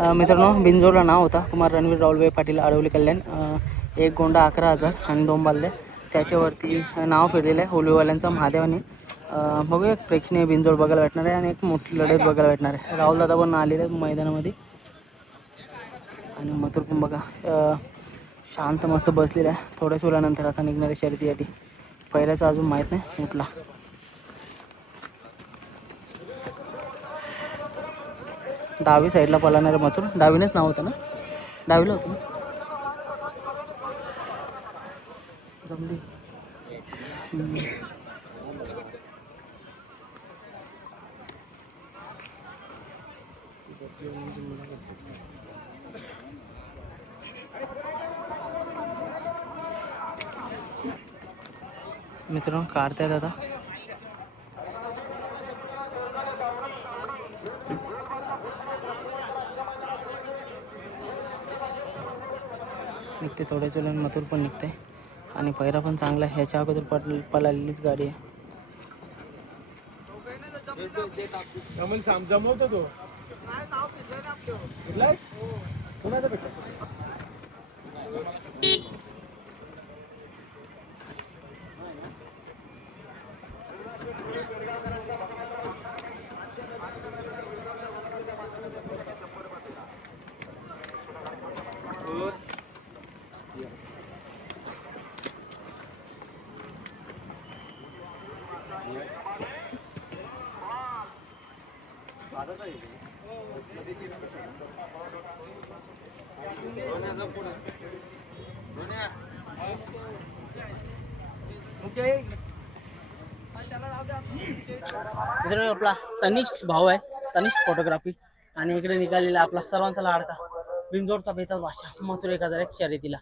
मित्रांनो बिंजोरला नाव होता कुमार रणवीर राहुलभाई पाटील आळवली कल्याण। एक गोंडा 11,000 आणि 2 बाल्ले त्याच्यावरती नाव फिरलेलं आहे होलीवाल्यांचा महादेवाने। बघूया प्रेक्षणीय बिंजोर बघायला भेटणार आहे आणि एक मोठी लढत बघायला भेटणार आहे। राहुल दादा पण आलेले आहेत मैदानामध्ये आणि मथुर पण बघा शांत मस्त बसलेला आहे। थोड्याच वेळानंतर आता निघणारे शर्यतीसाठी पहिल्याचा अजून माहीत नाही उठला। डावी साईडला पळणारे मथुर, डावीनेच नाव होतं ना, डावीला होतं ना जमली। मित्रांनो काढतायत आता निघते थोड्याच वेळाने मथुर पण निघते आणि पहिरा पण चांगला आहे। ह्याच्या अगोदर पळालेलीच गाडी आहे। जमवतो तो मित्रांनो आपला तनिष्क भाऊ आहे, तनिष्क फोटोग्राफी आणि इकडे निघालेला आपला सर्वांचा लाडका बिंजोरचा बेताज भाषा मथुर 1001 शर्यतीला।